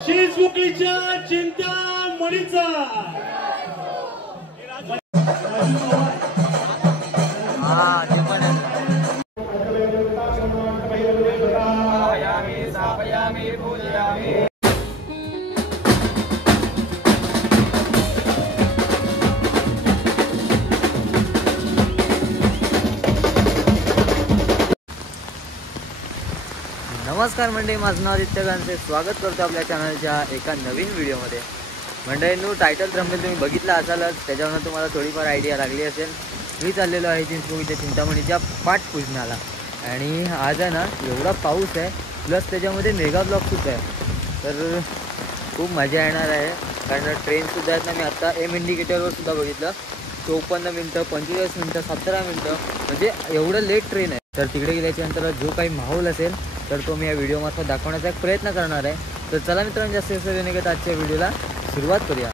चिंचपोकळीच्या चिंतामणीचा नमस्कार मंडळी, माझं नाव आदित्य गांसे. स्वागत करतो आपल्या चॅनलच्या एका नवीन व्हिडिओमध्ये. मंडळींनो, टायटल थंबनेल तुम्ही बघितला असालच, त्याच्यावरून तुम्हाला थोडीफार आयडिया लागली असेल. मी चाललेलो आहे चिंचपोकळीच्या चिंतामणीच्या पाठपूजनाला. आणि आज आहे ना एवढा पाऊस आहे, प्लस त्याच्यामध्ये मेगा ब्लॉकसुद्धा आहे, तर खूप मजा येणार आहे. कारण ट्रेनसुद्धा आहेत ना, मी आत्ता एम इंडिकेटरवर सुद्धा बघितलं, 54 मिनटं, 45 मिनटं, 17 मिनटं, म्हणजे एवढं लेट ट्रेन आहे. तर तिकडे गेल्याच्यानंतर जो काही माहोल असेल तर तो मी या व्हिडिओमार्फत दाखवण्याचा एक प्रयत्न करणार आहे. तर चला मित्रांनो, जास्त वेळ न घेता आजच्या व्हिडिओला सुरुवात करूया.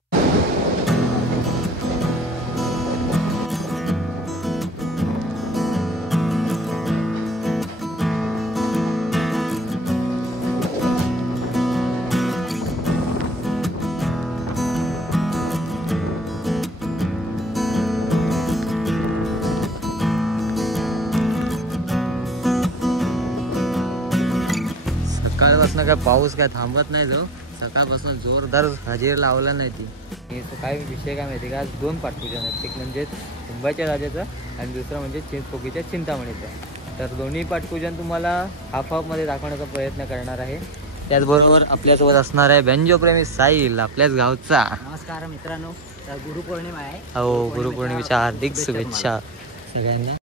सकाळपासून काय पाऊस काय थांबत नाही, जो सकाळपासून जोरदार हजेरी लावला नाही ती. काय विषय काय माहिती का, आज 2 पाठपूजन आहेत. एक म्हणजे मुंबईच्या राजाचं आणि दुसरं म्हणजे चिंचपोकळीच्या चिंतामणीचं. तर दोन्ही पाठपूजन तुम्हाला हाफ हाफमध्ये दाखवण्याचा प्रयत्न करणार आहे. त्याचबरोबर आपल्यासोबत असणार आहे बेंजोप्रेमी साहिल, आपल्याच गावचा. नमस्कार मित्रांनो, गुरुपौर्णिमा आहे. हो, गुरुपौर्णिमेच्या हार्दिक शुभेच्छा सगळ्यांना.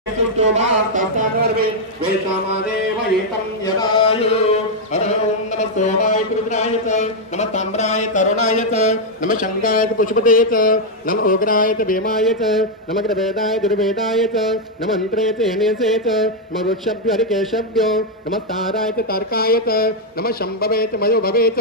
नम ताम्राय तरुणाय नम शंकाय पुष्पते नम उग्राय भीमाय नम ग्रभेदाय दुर्भेदाय नम अंत्रे हेनेसे नम वृक्षभ्यो हरिकेशभ्यो नम ताराय तारकाय नम शंभवे मयो भवेत.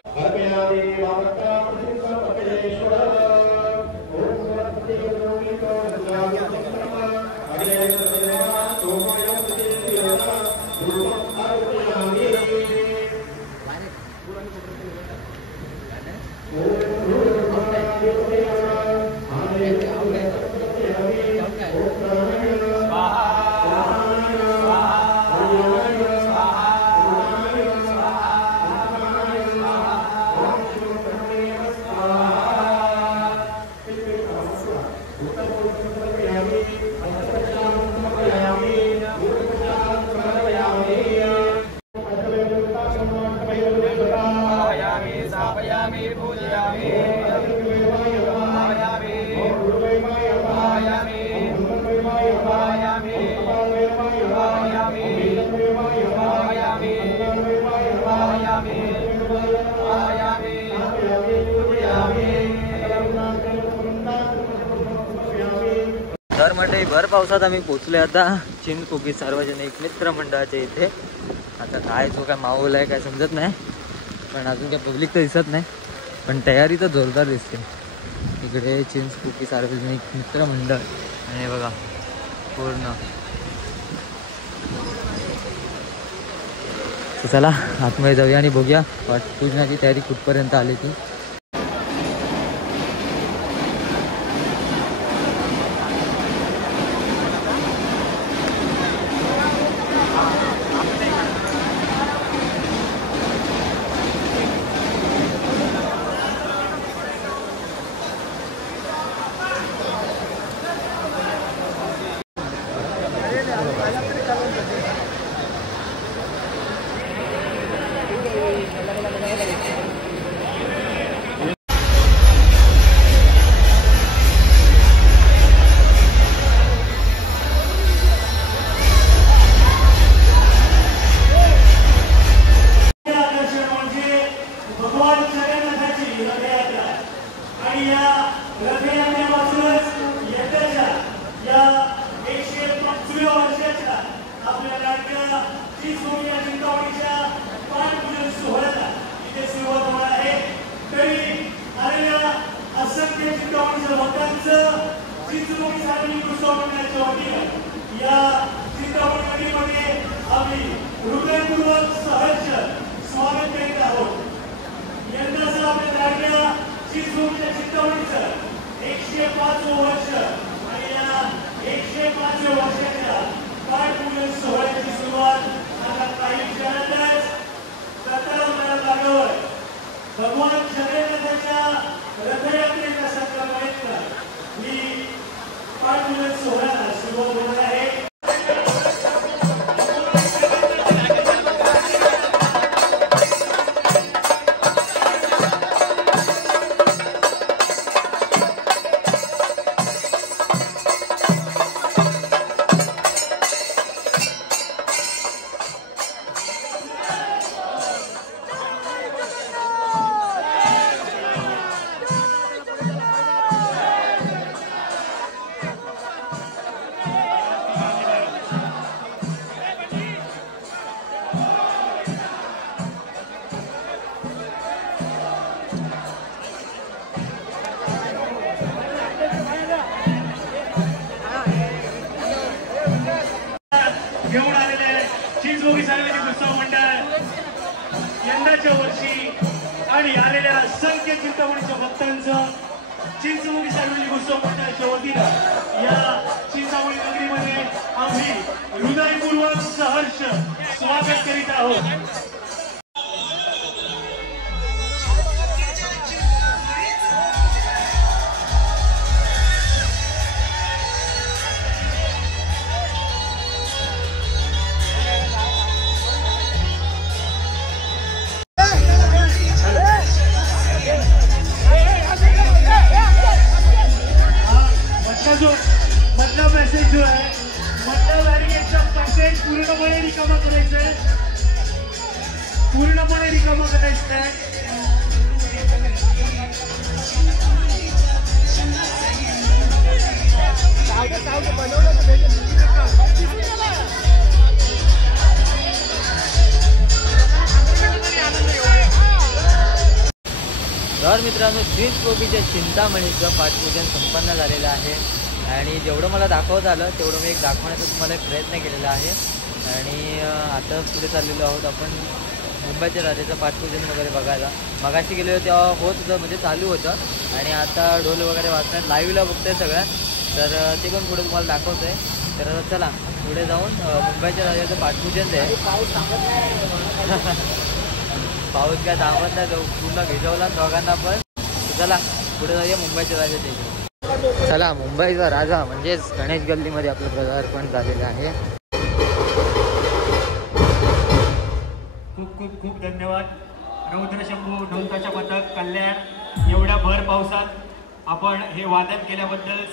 तर मंडळी, भर पावसात आम्ही पोचलोय आता चिंचपोकळी सार्वजनिक मित्र मंडळाच्या इथे. आता काय जो काय माहोल आहे काय समजत नाही, पण अजून काय पब्लिक तर दिसत नाही, पण तयारी तर जोरदार दिसते. इकडे चिंचपोकळी सार्वजनिक मित्र मंडळ आणि बघा पूर्ण. तर चला आतमध्ये जाऊया आणि बघूया पाठपूजनाची तयारी कुठपर्यंत आली ती. या चित्रपटमध्ये आम्ही हृदयपूर्वक सहर्ष स्वागत करीत आहोत. यंदाचा चिंचवडच्या चिंतामणीचं 105 वर्ष आणि या 105 वर्षाच्या पाठपूजन सोहळ्याची सुरुवात आता काही क्षणातच दत्तावतारा मार्गावर भगवान जगन्नाथाच्या रथयात्रेचा संकल्पनेत ही पाठपूजन सोहळ्याला सुरुवात होणार आहे. घेऊन आलेले चिंचवडी सार्वजनिक उत्सव मंडळ यंदाच्या वर्षी आणि आलेल्या असंख्य चिंतामणीच्या भक्तांचं चिंचवडी सार्वजनिक उत्सव मंडळाच्या वतीनं या चिंतामणी नगरीमध्ये आम्ही हृदयपूर्वक सहर्ष स्वागत करीत आहोत. मधला मेसेज जो आहे मधल्या बॅरिकेडचा पॅसेज पूर्णपणे रिकामा करायचंय, पूर्णपणे रिकामा करायचंय. तर मित्रांनो चिंचपोकीच्या चिंतामणीचं पाठपूजन संपन्न झालेलं आहे आणि जेवढं मला दाखवता आलं तेवढं मी दाखवण्याचा तुम्हाला एक प्रयत्न केलेला आहे. आणि आता पुढे चाललेलो आहोत आपण मुंबईच्या राजाचं पाठपूजन वगैरे बघायला. मगाशी गेलो तेव्हा होत होतं, म्हणजे चालू होतं आणि आता ढोल वगैरे वाजतात, लाईव्हला बघतोय सगळ्या, तर ते पण पुढे तुम्हाला दाखवतो आहे. तर चला पुढे जाऊन मुंबईच्या राजाचं पाठपूजन आहे. पाऊस काय थांबत नाही, पूर्ण भिजवला दोघांना पण. चला पुढे जाऊया मुंबईच्या राजाच्या. चला मुंबईचा राजा म्हणजेच गणेश गल्लीमध्ये आपलं पदार्पण झालेलं आहे. खूप खूप खूप धन्यवाद. रौद्रशंभू ढोलताच्या पथक कल्याण, एवढ्या भर पावसात आपण हे वादन केल्याबद्दल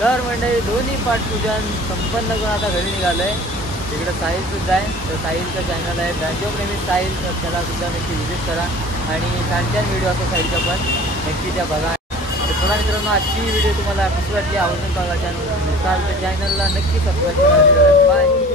तर मंडळी दोन्ही पाठपूजन संपन्न करून आता घरी निघालो आहे. तिकडं साहिलसुद्धा आहे, तर साहिलचं चॅनल आहे बँजोप्रेमी साहिल, तर त्यालासुद्धा नक्की विजिट करा आणि छान छान व्हिडिओ असतो साहिलचा पण नक्की त्या बघा. तर थोडा मित्रांनो आजची व्हिडिओ तुम्हाला कशी वाटली आवडून बघा, चॅनलला नक्की सबस्क्राईब करा. बाय.